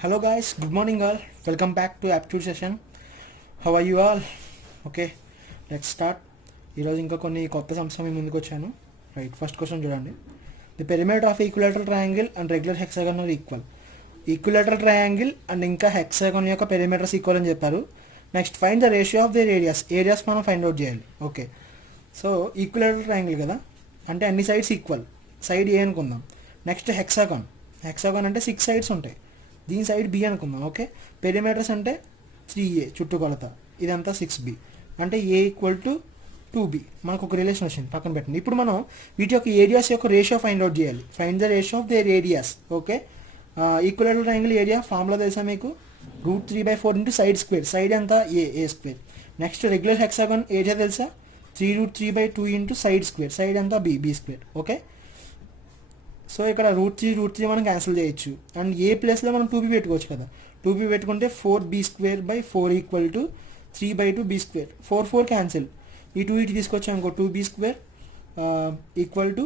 Hello guys, good morning all. Welcome back to aptitude session. How are you all? Okay let's start. ఈరోజు ఇంకా కొన్ని కొత్త సమస్య మీ ముందుకు వచ్చాను. రైట్, ఫస్ట్ క్వశ్చన్ చూడండి. The perimeter of equilateral triangle and regular hexagon are equal. Equilateral triangle and ఇంకా హెక్సాగన్ యొక్క పెరిమీటర్స్ ఈక్వల్ అని చెప్పారు. Next find the ratio of the areas మనం ఫైండ్ అవుట్ చేయాలి. ఓకే, సో ఈక్విలేటరల్ ట్రయాంగిల్ కదా, అంటే అన్ని సైడ్స్ ఈక్వల్, సైడ్ ఏ అనుకుందాం. నెక్స్ట్ హెక్సాగాన్ అంటే 6 సైడ్స్ ఉంటాయి, దీని సైడ్ బి అనుకుందాం. ఓకే, పెరిమీటర్స్ అంటే 3A చుట్టుకొలత, ఇదంతా 6B, అంటే A ఈక్వల్ టు 2B. మనకు ఒక రిలేషన్ వచ్చింది, పక్కన పెట్టండి. ఇప్పుడు మనం వీటి యొక్క ఏరియాస్ యొక్క రేషియో ఫైండ్ అవుట్ చేయాలి. Find the ratio of their areas. Okay, equilateral triangle area formula తెలుసా మీకు? √3/4 ఇంటూ సైడ్ స్క్వేర్. సైడ్ ఎంత? A square. Next regular hexagon area తెలుసా? 3√3/2 ఇంటూ సైడ్ స్క్వేర్. సైడ్ ఎంత? B square. ఓకే, సో ఇక్కడ √3 మనం cancel చేయొచ్చు. And ఏ ప్లేస్లో మనం 2B పెట్టుకోవచ్చు కదా. 2B పెట్టుకుంటే 4B²/4 equal to 3/2B². 4 cancel, ఈ 2 ఇటు తీసుకొచ్చాం ఇంకో 2B² equal to,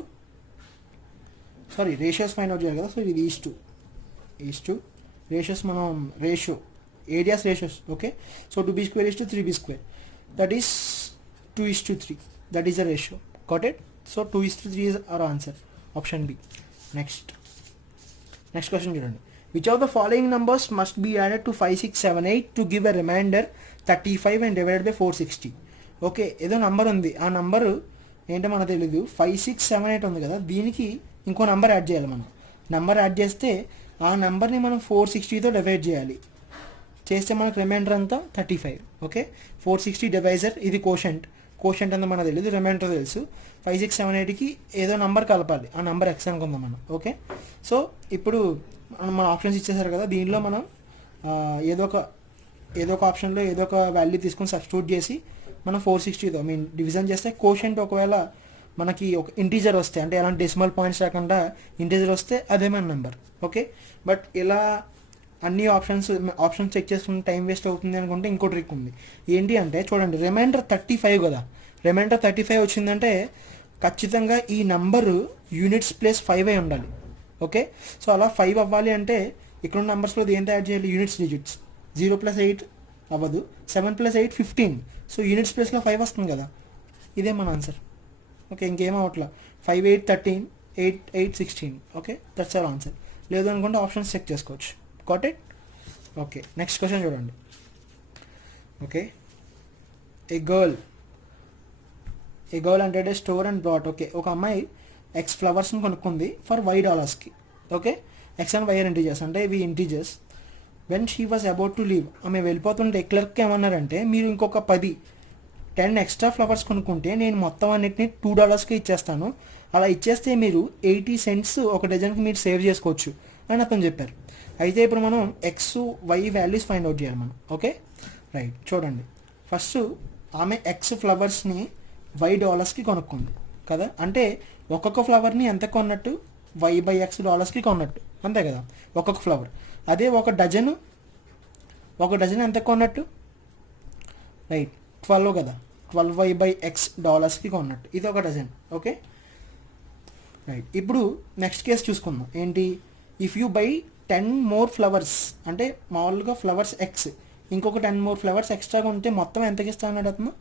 sorry ratios find out చేయాలి కదా. సో ఇది ఈస్ టు రేషియోస్, మనం areas ratios. Okay, so 2B² is to 3B², that is 2:3. That is the ratio. Got it? So 2:3 is our answer, option B. Next question చూడండి. Which of the following numbers must be added to 5, 6, 7, 8 to give a remainder 35 and divided by 460. Okay, ఏదో number ఉంది, ఆ number ఏంటో మనకు తెలీదు. 5, 6, 7, 8 ఉంది కదా, దీనికి ఇంకో నంబర్ యాడ్ చేయాలి. మనం నంబర్ యాడ్ చేస్తే ఆ నెంబర్ని మనం 460తో డివైడ్ చేయాలి. చేస్తే మనకు రిమైండర్ అంతా 35. ఓకే, 460 డివైజర్, ఇది కోషంట్ అంతా మనకు తెలియదు, రిమైండర్ తెలుసు. 5, 6, 7, 8కి ఏదో నంబర్ కలపాలి, ఆ నెంబర్ ఎక్స్ అనుకుందాం మనం. ఓకే, సో ఇప్పుడు మన ఆప్షన్స్ ఇచ్చేసారు కదా, దీనిలో మనం ఏదో ఒక ఆప్షన్లో ఏదో ఒక వాల్యూ తీసుకొని సబ్స్టిట్యూట్ చేసి మనం 460తో డివిజన్ చేస్తే కోషంట్ ఒకవేళ మనకి ఒక ఇంటీజర్ వస్తే, అంటే ఎలాంటి డెసిమల్ పాయింట్స్ రాకుండా ఇంటీజర్ వస్తే అదే మన నెంబర్. ఓకే, బట్ ఇలా అన్ని ఆప్షన్స్ చెక్ చేసుకుని టైం వేస్ట్ అవుతుంది అనుకుంటే ఇంకో ట్రిక్ ఉంది. ఏంటి అంటే చూడండి, రిమైండర్ 35 కదా, రిమైండర్ 35 వచ్చిందంటే ఖచ్చితంగా ఈ నంబరు యూనిట్స్ ప్లస్ 5 అయి ఉండాలి. ఓకే, సో అలా 5 అవ్వాలి అంటే ఇక్కడ ఉన్న నెంబర్స్లో ఏంటి యాడ్ చేయాలి? Units digits. 0 + 8 అవ్వదు, 7 + 8 15. సో యూనిట్స్ ప్లేస్లో 5 వస్తుంది కదా, ఇదే మన ఆన్సర్. ఓకే, ఇంకేం అవ్వట్లా. 5, 8, 13, 8, 8, 16. Okay, that's our answer. లేదు అనుకుంటే ఆప్షన్స్ చెక్ చేసుకోవచ్చు. Got it? Okay, next question చూడండి. Okay, a girl entered a store and brought. Okay, ఒక అమ్మాయి X ఫ్లవర్స్ని కొనుక్కుంది for $5. Okay, X and Y integers, అంటే ఇవి integers. When she was about to leave, ఆమె వెళ్ళిపోతుంటే క్లర్క్ ఏమన్నారంటే, మీరు ఇంకొక 10 ఎక్స్ట్రా ఫ్లవర్స్ కొనుక్కుంటే నేను మొత్తం అన్నిటిని $2కి ఇచ్చేస్తాను. అలా ఇచ్చేస్తే మీరు 80 cents ఒక డజన్కి మీరు సేవ్ చేసుకోవచ్చు అని అతను చెప్పారు. అయితే ఇప్పుడు మనం XY వాల్యూస్ ఫైండ్ అవుట్ చేయాలి మనం. ఓకే, రైట్, చూడండి. ఫస్ట్ ఆమె X ఫ్లవర్స్ని $5కి కొనుక్కుంది కదా, అంటే ఒక్కొక్క ఫ్లవర్ని ఎంత కొన్నట్టు? $Y/X కొన్నట్టు, అంతే కదా, ఒక్కొక్క ఫ్లవర్. అదే ఒక డజన్ ఎంత కొన్నట్టు? రైట్, 12 కదా, $12Y/X కొన్నట్టు, ఇది ఒక డజన్. Okay, right. ఇప్పుడు నెక్స్ట్ కేసు చూసుకుందాం. ఏంటి? If you by 10 more flowers, అంటే మామూలుగా ఫ్లవర్స్ X, ఇంకొక 10 more ఫ్లవర్స్ ఎక్స్ట్రాగా ఉంటే మొత్తం ఎంతకి ఇస్తా అన్నాడు అతను?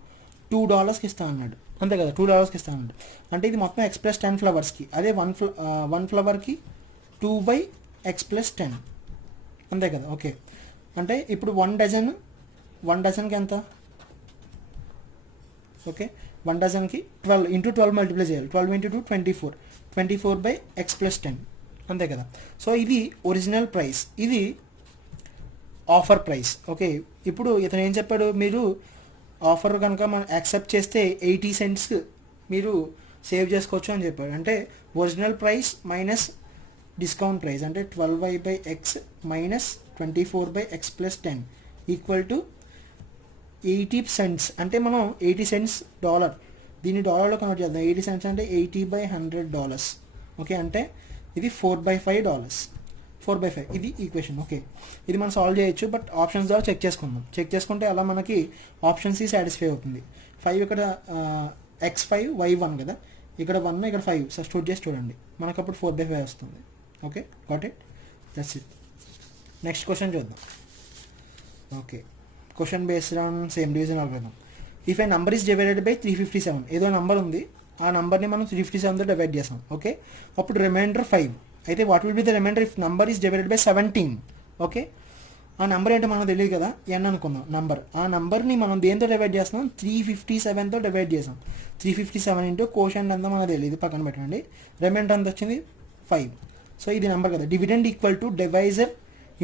$2కి ఇస్తా అన్నాడు, అంతే కదా, $2కి ఇస్తా అన్నాడు. అంటే ఇది మొత్తం X + 10 ఫ్లవర్స్కి. అదే వన్ ఫ్లవర్కి 2/X + 10, అంతే కదా. ఓకే, అంటే ఇప్పుడు 1 డజన్కి ఎంత? ఓకే, 1 డజన్కి 12 ఇంటూ 12 మల్టిప్లై చేయాలి. 12 × 2 24, 24/X + 10, అంతే కదా. సో ఇది ఒరిజినల్ ప్రైస్, ఇది ఆఫర్ ప్రైస్. ఓకే, ఇప్పుడు ఇతను ఏం చెప్పాడు? మీరు ఆఫర్ కనుక మనం యాక్సెప్ట్ చేస్తే 80 cents మీరు సేవ్ చేసుకోవచ్చు అని చెప్పాడు. అంటే original price minus discount price, అంటే 12Y/X minus 24/X + 10 equal to 80 cents. అంటే మనం 80 cents డాలర్, దీన్ని డాలర్లో కన్వర్ట్ చేద్దాం. 80 cents అంటే 80/100. ఓకే, అంటే ఇది $4/5. 4/5 ఇది ఈక్వేషన్. ఓకే, ఇది మనం సాల్వ్ చేయొచ్చు, బట్ ఆప్షన్స్ ద్వారా చెక్ చేసుకుంటే అలా మనకి ఆప్షన్ సి సాటిస్ఫై అవుతుంది. 5 ఇక్కడ X5 Y1 కదా, ఇక్కడ 1 ఇక్కడ 5 సబ్స్టిట్యూట్ చేసి చూడండి, మనకు అప్పుడు 4/5 వస్తుంది. Okay, got it? That's it. Next question చూద్దాం. Okay, question based on same division algorithm. If a number is divided by 357, ఏదో నెంబర్ ఉంది, ఆ నెంబర్ని మనం 357తో డివైడ్ చేసాం. ఓకే, అప్పుడు రిమైండర్ 5. అయితే what will be the remainder if number is divided by 17? Okay, ఆ నెంబర్ ఏంటో మనకు తెలియదు కదా, ఎన్ అనుకుందాం నెంబర్. ఆ నెంబర్ని మనం దేంతో డివైడ్ చేస్తున్నాం? 357తో డివైడ్ చేసాం. 357 ఇంటూ కోషంట్ అంతా మనకు తెలియదు, పక్కన పెట్టండి. రిమైండర్ అంత వచ్చింది 5. సో ఇది నెంబర్ కదా. Dividend equal to divisor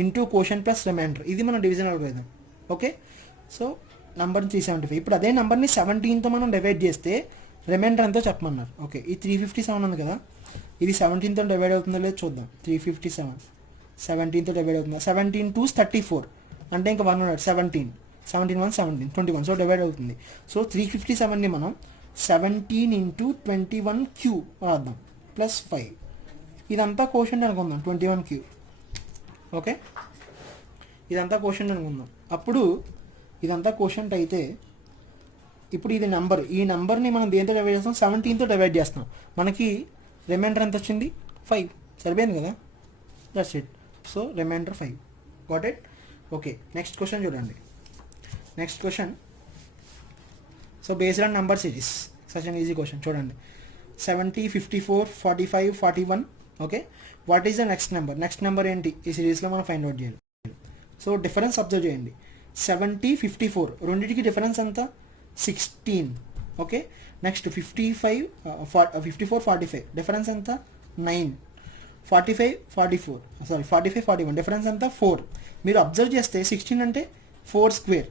into quotient plus remainder. ఇది మన division algorithm. Okay, so number 375. ఇప్పుడు అదే నెంబర్ని 17తో మనం డివైడ్ చేస్తే రిమైండర్ ఎంతో చెప్పమన్నారు. ఓకే, ఈ 357 ఉంది కదా, ఇది 17తో డివైడ్ అవుతుందో లేదో చూద్దాం. 357 17తో డివైడ్ అవుతుందా? 17 2 34, అంటే ఇంకా 1 ఉన్నాడు. 17 1 17 21, సో డివైడ్ అవుతుంది. సో 357ని మనం 17 ఇంటూ 21 క్యూ రాద్దాం ప్లస్ 5. ఇదంతా కోషంట్ అనుకుందాం, 21 క్యూ. ఓకే, ఇదంతా కోషంట్ అనుకుందాం. అప్పుడు ఇదంతా కోషంట్ అయితే ఇప్పుడు ఇది నెంబర్, ఈ నెంబర్ని మనం దేంతో డివైడ్ చేస్తాం? 17తో డివైడ్ చేస్తాం. మనకి రిమైండర్ ఎంత వచ్చింది? 5. సరిపోయింది కదా, that's it. So remainder 5. Got it? Okay, next question చూడండి. Next question, so based on number series, such an easy question. చూడండి, 70 54 45 41. Okay, what is the next number? Next number ఏంటి ఈ సిరీస్లో మనం ఫైండ్ అవుట్ చేయాలి. సో డిఫరెన్స్ అబ్జర్వ్ చేయండి. 70 54 రెండింటికి difference ఎంత? 16. ఓకే, నెక్స్ట్ 54 45 డిఫరెన్స్ ఎంత? 9. 45 41 డిఫరెన్స్ ఎంత? 4. మీరు అబ్జర్వ్ చేస్తే 16 అంటే 4 స్క్వేర్,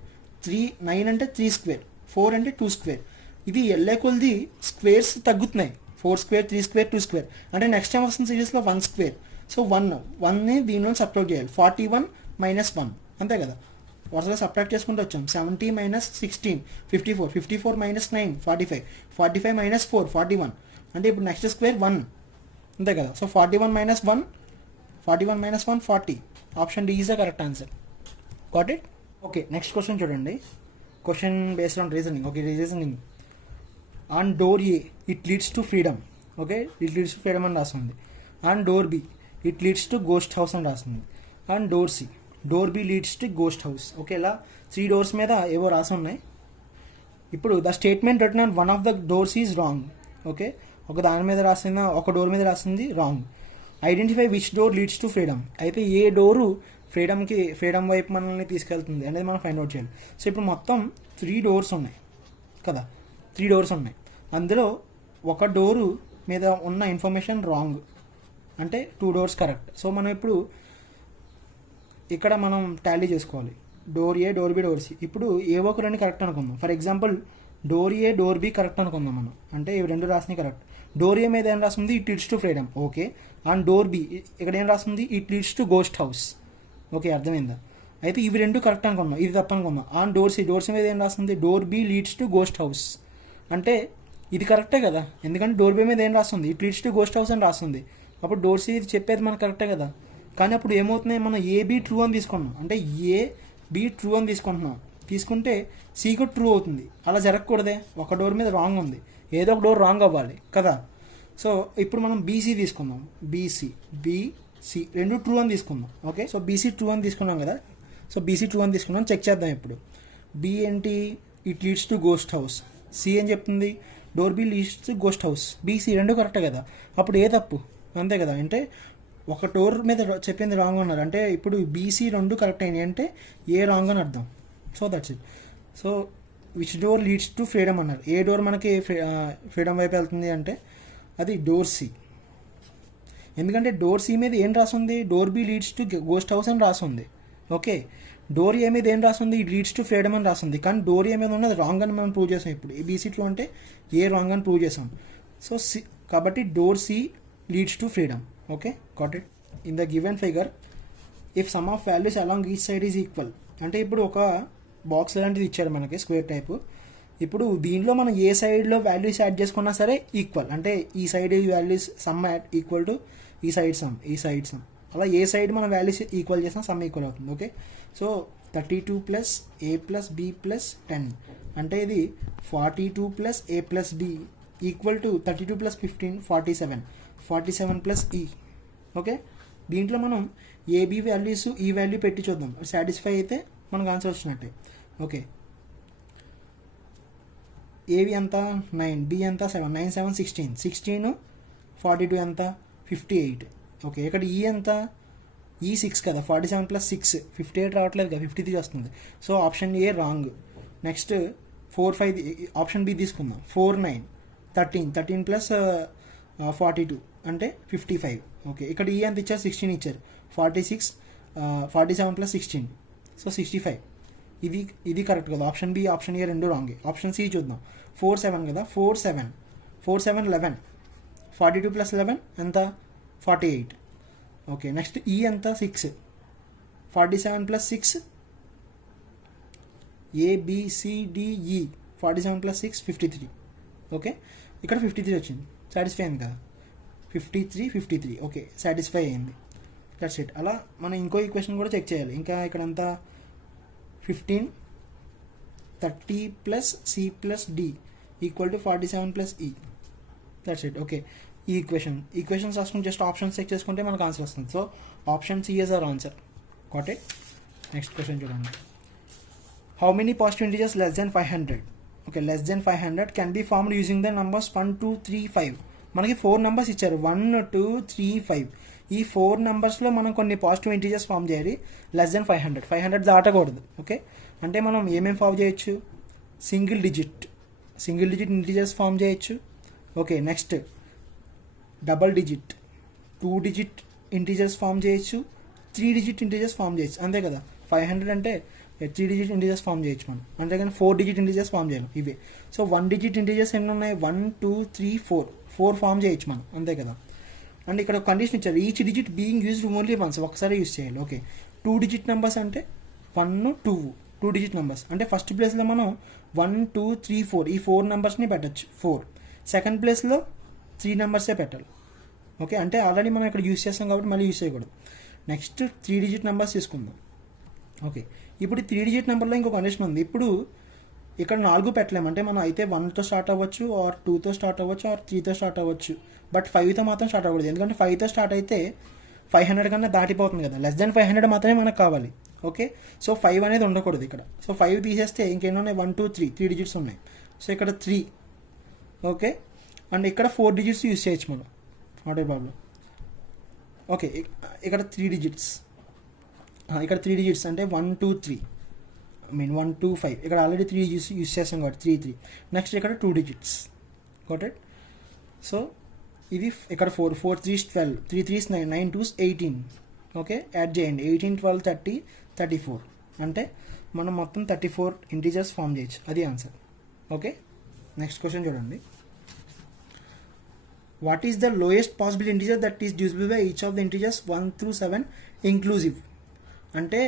9 అంటే 3 స్క్వేర్, 4 అంటే 2 స్క్వేర్. ఇది ఎల్లే కొద్ది స్క్వేర్స్ తగ్గుతున్నాయి. 4 స్క్వేర్ 3 స్క్వేర్ 2 స్క్వేర్ అంటే నెక్స్ట్ టైం వస్తున్న సిరీస్లో 1 స్క్వేర్. సో 1ని దీనిలో సబ్ట్రాక్ట్ చేయాలి. 41 మైనస్ 1, అంతే కదా, వరుసగా సబ్ట్రాక్ట్ చేసుకుంటూ వచ్చాం. 70 మైనస్ 16 54, 54 మైనస్ 9 45, 45 మైనస్ 4 41, అంటే ఇప్పుడు నెక్స్ట్ స్క్వేర్ 1, అంతే కదా. So 41 minus 1 40. Option D is the correct answer. Got it? Okay, next question చూడండి. Question based on reasoning. Okay, reasoning. On door A it leads to freedom. Okay, it leads to freedom అని రాస్తుంది. On door B it leads to ghost house అని రాస్తుంది. On door C door B leads to ghost house. Okay, ఇలా 3 doors మీద ఏవో రాసి ఉన్నాయి. ఇప్పుడు the statement written on one of the doors is wrong. Okay, ఒక డోర్ మీద రాసింది wrong. Identify which door leads to freedom. అయితే ఏ డోరు ఫ్రీడమ్ వైపు మనల్ని తీసుకెళ్తుంది అనేది మనం ఫైండ్ అవుట్ చేయాలి. సో ఇప్పుడు మొత్తం 3 డోర్స్ ఉన్నాయి కదా, 3 డోర్స్ ఉన్నాయి. అందులో ఒక డోరు మీద ఉన్న ఇన్ఫర్మేషన్ రాంగ్, అంటే 2 డోర్స్ కరెక్ట్. సో మనం ఇప్పుడు ఇక్కడ మనం టాలీ చేసుకోవాలి. Door A, door B, door C. ఇప్పుడు ఏవో ఒక 2 కరెక్ట్ అనుకుందాం. For example door A, door B correct అనుకుందాం మనం, అంటే ఇవి 2 రాసినవి కరెక్ట్. డోర్ ఏ మీద ఏం రాస్తుంది? It leads to freedom. Okay, and door B ఇక్కడ ఏం రాస్తుంది? It leads to ghost house. Okay, అర్థమైందా? అయితే ఇవి 2 కరెక్ట్ అనుకున్నాం, ఇది తప్పు అనుకున్నాం. ఆన్ డోర్ సి మీద ఏం రాస్తుంది? Door B leads to ghost house, అంటే ఇది కరెక్టే కదా, ఎందుకంటే డోర్ బి మీద ఏం రాస్తుంది? It leads to ghost house అని రాస్తుంది. అప్పుడు డోర్ సి ఇది చెప్పేది మనకు కరెక్టే కదా. కానీ అప్పుడు ఏమవుతున్నాయి, మనం ఏబి ట్రూ అని తీసుకున్నాం, అంటే ఏ బి ట్రూ అని తీసుకుంటే సి కూడా ట్రూ అవుతుంది. అలా జరగకూడదే, ఒక డోర్ మీద రాంగ్ ఉంది, ఏదో ఒక డోర్ రాంగ్ అవ్వాలి కదా. సో ఇప్పుడు మనం బీసీ తీసుకుందాం. బీసీ 2 ట్రూ అని తీసుకుందాం. ఓకే, సో బీసీ ట్రూ అని తీసుకున్నాం కదా. సో బీసీ ట్రూ అని తీసుకున్నాం, చెక్ చేద్దాం ఇప్పుడు. బి ఏంటి? It leads to ghost house. C ఏం చెప్తుంది? Door B leads to ghost house. BC 2 కరెక్టే కదా, అప్పుడు ఏ తప్పు? అంతే కదా, అంటే ఒక డోర్ మీద చెప్పింది రాంగ్ అన్నారు, అంటే ఇప్పుడు బీసీ 2 కరెక్ట్ అయినాయి, అంటే ఏ రాంగ్ అని అర్థం. So that's it. So which door leads to freedom అన్నారు. ఏ డోర్ మనకి ఫ్రీడమ్ వైపు వెళ్తుంది అంటే అది డోర్ సి. ఎందుకంటే డోర్ సి మీద ఏం రాస్తుంది? Door B leads to ghost house అని రాస్తుంది. ఓకే, డోర్ ఏ మీద ఏం రాస్తుంది? ఇట్ లీడ్స్ టు ఫ్రీడమ్ అని రాస్తుంది. కానీ డోర్ ఏ మీద ఉన్నది రాంగ్ అని మనం ప్రూవ్ చేసాం. ఇప్పుడు బీసీ ట్రూ అంటే ఏ రాంగ్ అని ప్రూవ్ చేసాం. సో సి, కాబట్టి door C leads to freedom. Okay, got it. In the given figure if sum of values along each side is equal. అంటే ఇప్పుడు ఒక బాక్స్ లాంటిది ఇచ్చాడు మనకి, స్క్వేర్ టైపు. ఇప్పుడు దీనిలో మనం ఏ సైడ్లో వాల్యూస్ యాడ్ చేసుకున్నా సరే ఈక్వల్, అంటే ఈ side values sum equal to ఈ సైడ్ సమ్, అలా ఏ సైడ్ మన వాల్యూస్ ఈక్వల్ చేసినా సమ్ ఈక్వల్ అవుతుంది. Okay, so 32 plus A plus B plus 10, అంటే ఇది 42 plus A plus D equal to 32 plus 15 47 plus E. Okay, దీంట్లో మనం ఏబీ వాల్యూస్ ఈ వాల్యూ పెట్టి చూద్దాం, సాటిస్ఫై అయితే మనకు ఆన్సర్ వచ్చినట్టే. ఓకే, ఏవి ఎంత 9, బి ఎంత 7, 9 7 16, 16 42 ఎంత 58. ఓకే, ఇక్కడ ఈ ఎంత ఈ 6 కదా, 47 + 6 58 రావట్లేదు కదా, 53 వస్తుంది. So option A wrong. Next 4 5 option B తీసుకుందాం. 4 9 13, 13 + 42 అంటే 55. ఓకే, ఇక్కడ ఈ ఎంత ఇచ్చారు 16 ఇచ్చారు, 46 47 + 16 సో 65. ఇది కరెక్ట్ కదా. ఆప్షన్ బి ఆప్షన్ ఏ రెండు రాంగ్. ఆప్షన్ సి చూద్దాం. 4 7 కదా, 4 7 11, 42 + 11 ఎంత 48. ఓకే, నెక్స్ట్ ఈ ఎంత 6, 47 + 6 ABCDE 47 + 6 53. ఓకే, ఇక్కడ 53 వచ్చింది, సాటిస్ఫై అయింది కదా, 53. ఓకే, సాటిస్ఫై అయింది. That's it. అలా మనం ఇంకో ఈక్వేషన్ కూడా చెక్ చేయాలి. ఇంకా ఇక్కడ అంతా 15 30 + C + D = 47 + E. That's it. Okay, ఈ ఈక్వేషన్స్ రాసుకుని జస్ట్ ఆప్షన్స్ చెక్ చేసుకుంటే మనకు ఆన్సర్ వస్తుంది. So option C is our answer. Got it. Next question చూడండి. How many positive integers less than 500? Okay, less than 500 can be formed using the numbers 1 2 3 5. మనకి 4 numbers ఇచ్చారు, 1 2 3 5. ఈ 4 నెంబర్స్లో మనం కొన్ని పాజిటివ్ ఇంటిజర్స్ ఫామ్ చేయాలి లెస్ దెన్ 500 దాటకూడదు. Okay, అంటే మనం ఏమేమి ఫామ్ చేయొచ్చు, సింగిల్ డిజిట్ ఇంటిజర్స్ ఫామ్ చేయొచ్చు. Okay, next double digit 2 digit integers form చేయొచ్చు, 3 డిజిట్ ఇంటిజర్స్ ఫామ్ చేయొచ్చు. అంతే కదా, 500 అంటే 3 డిజిట్ ఇంటిజర్స్ ఫామ్ చేయొచ్చు మనం, అంతేగాని 4 డిజిట్ ఇంటిజర్స్ ఫామ్ చేయాలి ఇవే. సో 1 డిజిట్ ఇంటిజర్స్ ఎన్ని ఉన్నాయి, 1 2 3 4 ఫామ్ చేయొచ్చు మనం, అంతే కదా. అండ్ ఇక్కడ కండిషన్ ఇచ్చారు, each digit being used only once, ఒకసారి యూజ్ చేయాలి. ఓకే, 2 డిజిట్ నెంబర్స్ అంటే 1 2 డిజిట్ నెంబర్స్ అంటే ఫస్ట్ ప్లేస్లో మనం 1 2 3 4 ఈ 4 నెంబర్స్ని పెట్టచ్చు 4. సెకండ్ ప్లేస్లో 3 నెంబర్సే పెట్టాలి. ఓకే, అంటే ఆల్రెడీ మనం ఇక్కడ యూజ్ చేస్తాం కాబట్టి మళ్ళీ యూజ్ చేయకూడదు. నెక్స్ట్ 3 డిజిట్ నెంబర్స్ తీసుకుందాం. ఓకే, ఇప్పుడు 3 డిజిట్ నెంబర్లో ఇంకో కండిషన్ ఉంది. ఇప్పుడు ఇక్కడ 4 పెట్టలేము, అంటే మనం అయితే 1తో స్టార్ట్ అవ్వచ్చు, ఆర్ 2తో స్టార్ట్ అవ్వచ్చు, ఆర్ 3తో స్టార్ట్ అవ్వచ్చు. బట్ 5తో మాత్రం స్టార్ట్ అవ్వకూడదు, ఎందుకంటే 5తో స్టార్ట్ అయితే 500 కన్నా దాటిపోతుంది కదా, లెస్ దెన్ 500 మాత్రమే మనకు కావాలి. ఓకే, సో 5 అనేది ఉండకూడదు ఇక్కడ. సో 5 తీసేస్తే ఇంకేమో ఉన్నాయి, 1 2 3 డిజిట్స్ ఉన్నాయి. సో ఇక్కడ 3. ఓకే, అండ్ ఇక్కడ 4 డిజిట్స్ యూజ్ చేయొచ్చు మనం, నాట్ ఏ ప్రాబ్లం. ఓకే, ఇక్కడ 3 డిజిట్స్, ఇక్కడ 3 డిజిట్స్ అంటే 1 2 3 1 2 5. ఇక్కడ ఆల్రెడీ 3 డిజిట్స్ యూజ్ చేస్తాం కాబట్టి 3 3. నెక్స్ట్ ఇక్కడ 2 డిజిట్స్. Got it. సో ఇది ఇక్కడ 4 3s 12, 3 3s 9, 9 2s 18. Okay, add చేయండి, 18 12 30 34. అంటే మనం మొత్తం 34 ఇంటీజర్స్ ఫామ్ చేయొచ్చు, అది ఆన్సర్. ఓకే, నెక్స్ట్ క్వశ్చన్ చూడండి. What is the lowest possible integer that is divisible by each of the integers 1 through 7 inclusive? అంటే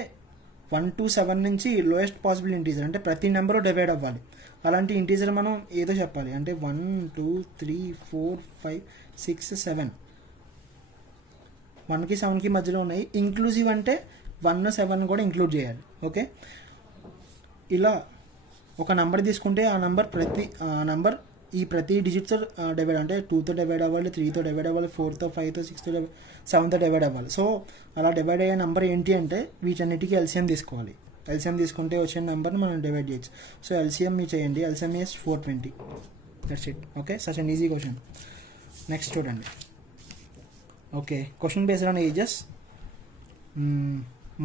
1 to 7 నుంచి లోయెస్ట్ పాసిబుల్ ఇంటీజర్ అంటే ప్రతి నెంబరు డివైడ్ అవ్వాలి. అలాంటి ఇంటీజర్ మనం ఏదో చెప్పాలి, అంటే 1 2 3 4 5 6 7. 1కి 7కి మధ్యలో ఉన్నాయి. ఇంక్లూజివ్ అంటే 1 7 కూడా ఇంక్లూడ్ చేయాలి. ఓకే, ఇలా ఒక నెంబర్ తీసుకుంటే ఆ నెంబర్ ఈ ప్రతి డిజిట్తో డివైడ్, అంటే 2తో డివైడ్ అవ్వాలి, 3తో డివైడ్ అవ్వాలి, 4తో 5తో 6తో 7తో డివైడ్ అవ్వాలి. సో అలా డివైడ్ అయ్యే నెంబర్ ఏంటి అంటే వీటన్నిటికీ ఎల్సిఎం తీసుకోవాలి. ఎల్సిఎం తీసుకుంటే వచ్చిన నెంబర్ని మనం డివైడ్ చేయొచ్చు. సో ఎల్సిఎం మీరు చేయండి, LCM is 420. That's it. Okay, such an easy question. Next చూడండి. Okay, question based on ages.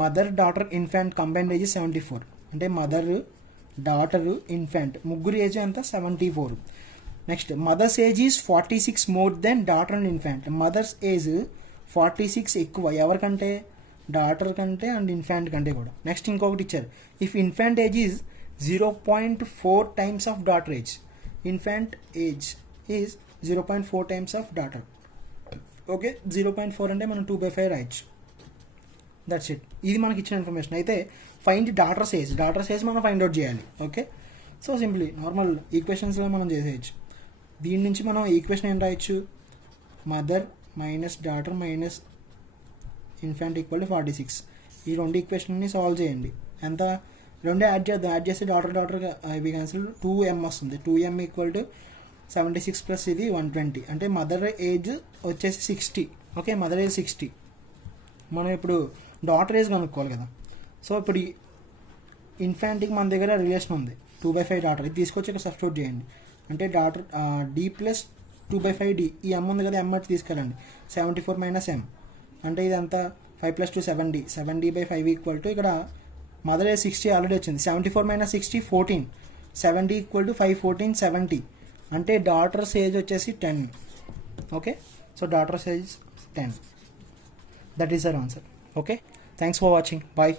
Mother daughter infant combined age 74. అంటే మదర్ డాటరు ఇన్ఫాంట్ ముగ్గురు ఏజ్ ఎంత 74. Next mother's age is 46 more than daughter and infant. Mother's age 46 ఎక్కువ ఎవరికంటే, daughter కంటే and infant కంటే కూడా. Next ఇంకొకటి ఇచ్చారు, if infant age is 0.4 times of daughter age. Infant age is 0.4 times of daughter. Okay, 0.4 అంటే మనం 2/5 రాయొచ్చు. That's it. ఇది మనకి ఇచ్చిన ఇన్ఫర్మేషన్. అయితే ఫైండ్ డాటర్స్ ఏజ్ మనం ఫైండ్ అవుట్ చేయాలి. ఓకే, సో సింప్లీ నార్మల్ ఈక్వేషన్స్లో మనం చేసేయచ్చు. దీని నుంచి మనం ఈక్వేషన్ ఏం రాయొచ్చు, mother minus daughter minus infant equal to 46. ఈ రెండు ఈక్వేషన్ని సాల్వ్ చేయండి. ఎంత, రెండే యాడ్ చేద్దాం. యాడ్ చేసి డాటర్ ఇవి క్యాన్సిల్ 2m వస్తుంది. 2m ఈక్వల్ టు 76 ప్లస్ ఇది 120. అంటే మదర్ ఏజ్ వచ్చేసి 60. Okay, mother age 60. మనం ఇప్పుడు డాటర్ ఏజ్ కనుక్కోవాలి కదా. సో ఇప్పుడు ఇన్ఫాంట్కి మన దగ్గర రిలేషన్ ఉంది 2/5 డాటర్, ఇది తీసుకొచ్చి ఇక్కడ సబ్స్టిట్యూట్ చేయండి. అంటే డాటర్ డి ప్లస్ 2/5 డి, ఈ ఎమ్ ఉంది కదా, ఎమ్ అట్టి తీసుకెళ్ళండి. 74 మైనస్ ఎమ్ అంటే ఇదంతా 5 + 2 7D, 7D/5 ఈక్వల్ టు ఇక్కడ మదర్ ఏజ్ 60 ఆల్రెడీ వచ్చింది. 74 మైనస్ 60 14, 7D ఈక్వల్ టు 5 14 70, అంటే డాటర్స్ ఏజ్ వచ్చేసి 10. Okay, so daughter's age 10. That is our answer. Okay, thanks for watching, bye.